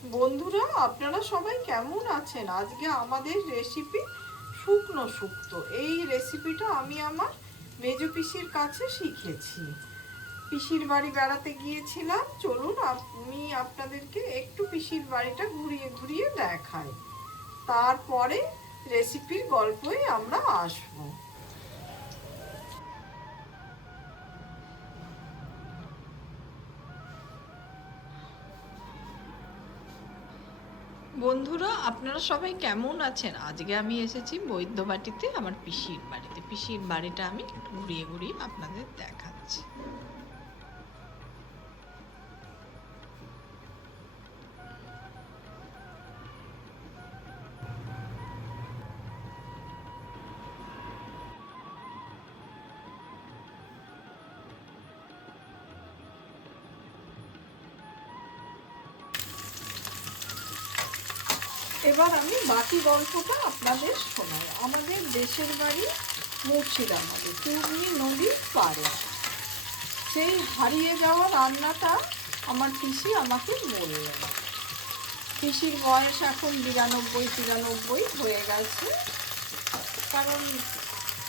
বন্ধুরা, আপনারা সবাই কেমন আছেন? আজকে আমাদের রেসিপি শুকনো শুক্তো। এই রেসিপিটা আমি আমার মেজো পিসির কাছে শিখেছি। পিসির বাড়ি বেড়াতে গিয়েছিলাম। চলুন আমি আপনাদেরকে একটু পিসির বাড়িটা ঘুরিয়ে ঘুরিয়ে দেখাই, তারপরে রেসিপির গল্পে আমরা আসবো। বন্ধুরা, আপনারা সবাই কেমন আছেন? আজকে আমি এসেছি বৈদ্যবাটিতে, আমার পিসির বাড়িতে। পিসির বাড়িটা আমি একটু ঘুরিয়ে ঘুরিয়ে আপনাদের দেখাচ্ছি। এবার আমি বাকি গল্পটা আপনাদের শোনাই। আমাদের দেশের বাড়ি মুর্শিদাবাদে, পূর্ণি নদীর পাড়ে। সেই হারিয়ে যাওয়া রান্নাটা আমার পিসি আমাকে বললেন। পিসির বয়স এখন 92-93 হয়ে গেছে। কারণ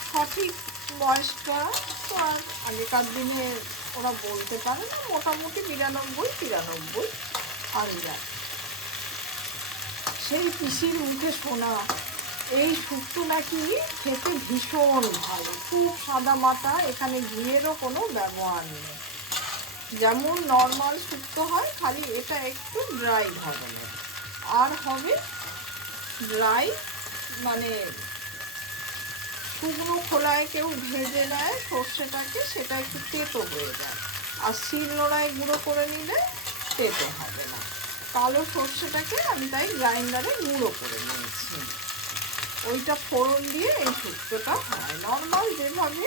সঠিক বয়সটা তো আর আগেকার দিনে ওরা বলতে পারে না, মোটামুটি 92-93 আন্দাজ। সেই পিসির মুখে শোনা এই শুক্তো নাকি খেতে ভীষণ ভালো, খুব সাদা মাটা, এখানে ঘিয়েরও কোনো ব্যবহার নেই। যেমন নর্মাল শুক্তো হয়, খালি এটা একটু ড্রাই ধরনের। আর হবে ড্রাই মানে শুকনো খোলায় কেউ ভেজে নেয় সর্ষেটাকে, সেটা একটু তেতো হয়ে যায়। আর শিলনোড়ায় গুঁড়ো করে নিলে তেতো হবে না। কালো সর্ষেটাকে আমি তাই গ্রাইন্ডারে গুঁড়ো করে নিয়েছি। ওইটা ফোড়ন দিয়ে এই শুক্তোটা হয়। নর্মাল যেভাবে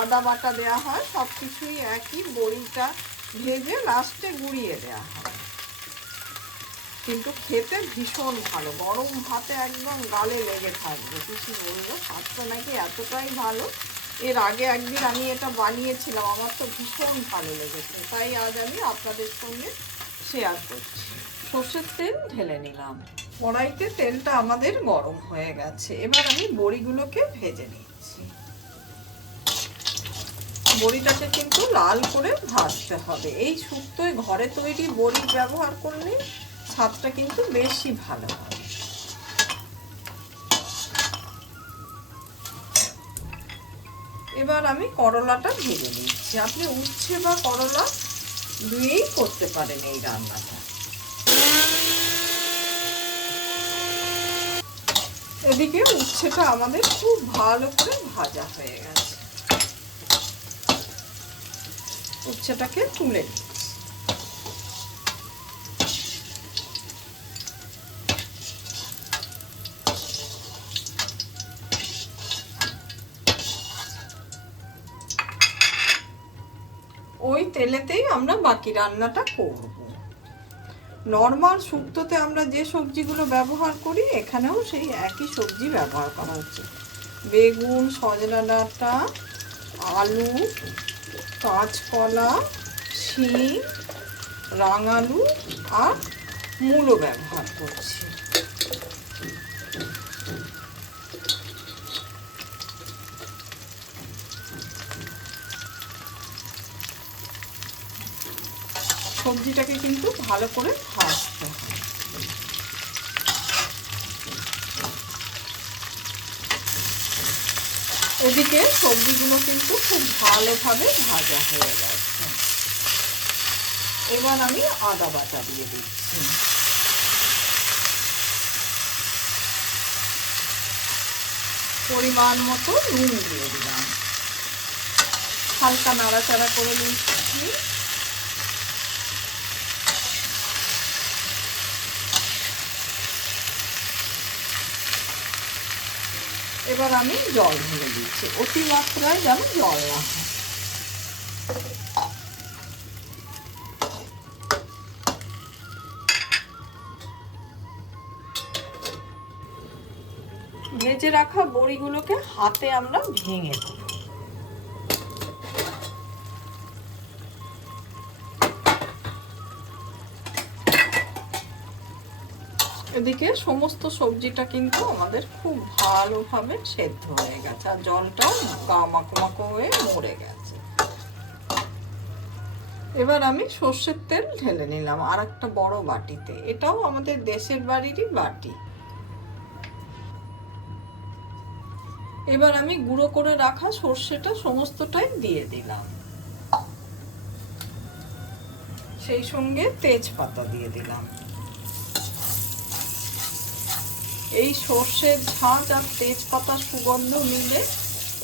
আদা বাটা দেওয়া হয় সব কিছুই একই, বড়িটা ভেজে লাস্টে গুঁড়িয়ে দেওয়া হয়। কিন্তু খেতে ভীষণ ভালো, গরম ভাতে একদম গালে লেগে থাকবে। পিসি বললো স্বাদটা নাকি এতটাই ভালো। এর আগে একদিন আমি এটা বানিয়েছিলাম, আমার তো ভীষণ ভালো লেগেছে, তাই আজ আমি আপনাদের সঙ্গে শেয়ার করছি। সর্ষের তেল ঢেলে নিলাম। কড়াইতে তেলটা আমাদের গরম হয়ে গেছে। এবার আমি বড়িগুলোকে ভেজে নিচ্ছি। বড়িটাকে কিন্তু লাল করে ভাজতে হবে। এই শুক্তোয় ঘরে তৈরি বড়ি ব্যবহার করলে স্বাদটা কিন্তু বেশি ভালো হয়। এবার আমি করলাটা ভেজে নিচ্ছি। আপনি উচ্ছে বা করলা দুইয়েই করতে পারেন এই রান্নাটা। এদিকে উচ্ছেটা আমাদের খুব ভালো করে ভাজা হয়ে গেছে। উচ্ছেটাকে তুলে নিচ্ছি। ওই তেলেতেই আমরা বাকি রান্নাটা করব। নর্মাল শুক্তোতে আমরা যে সবজিগুলো ব্যবহার করি, এখানেও সেই একই সবজি ব্যবহার করা হচ্ছে। বেগুন, সজনা ডাঁটা, আলু, কাঁচকলা, শিম, রাঙালু আর মূলো ব্যবহার করছি। সবজিটাকে কিন্তু ভালো করে ভাজতে হবে। এদিকে সবজিগুলো কিন্তু খুব ভালোভাবে ভাজা হয়ে গেছে। এবার আমি আদা বাটা দিয়ে দিচ্ছি। পরিমাণ মতো নুন দিয়ে দিলাম। হালকা নাড়াচাড়া করে নিচ্ছি। এবার আমি জল ঢেলে দিচ্ছি, অতিমাত্রায় যেন জল না হয়। ভেজে রাখা বড়িগুলোকে হাতে আমরা ভেঙে দেব। এদিকে সমস্ত সবজিটা কিন্তু আমাদের খুব ভালোভাবে সেদ্ধ হয়ে গেছে, আর জলটাও গা মাখো মাখো হয়ে মরে গেছে। এবার আমি সর্ষের তেল ঢেলে নিলাম আর একটা বড় বাটিতে, এটাও আমাদের দেশের বাড়িরই বাটি। এবার আমি গুঁড়ো করে রাখা সর্ষেটা সমস্তটাই দিয়ে দিলাম, সেই সঙ্গে তেজপাতা দিয়ে দিলাম। এই সর্ষের ঝাঁঝ আর তেজপাতার সুগন্ধ মিলে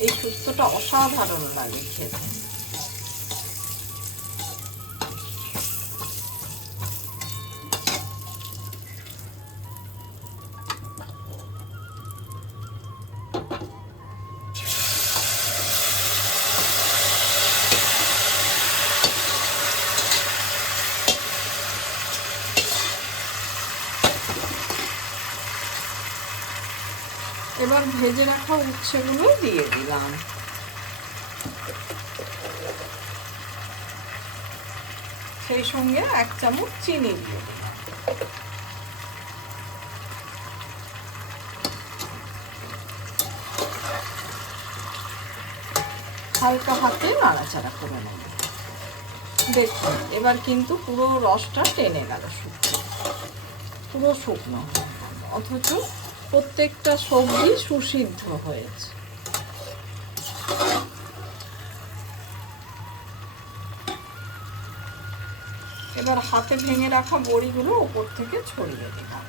এই শুক্তোটা অসাধারণ লাগে খেতে। এবার ভেজে রাখা উচ্ছেগুলো দিয়ে দিলাম। সেই সঙ্গে 1 চামচ চিনি দিয়ে দিলাম। হালকা হাতে নাড়াচাড়া করে নেব। দেখুন এবার কিন্তু পুরো রসটা টেনে গেল, পুরো শুকনো, অথচ প্রত্যেকটা সবজি সুসিদ্ধ হয়েছে। এবার হাতে ভেঙে রাখা বড়িগুলো উপর থেকে ছড়িয়ে দিলাম।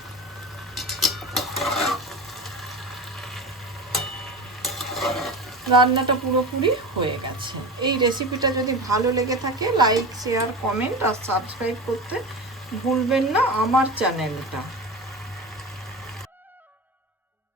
রান্নাটা পুরোপুরি হয়ে গেছে। এই রেসিপিটা যদি ভালো লেগে থাকে লাইক, শেয়ার, কমেন্ট আর সাবস্ক্রাইব করতে ভুলবেন না আমার চ্যানেলটা।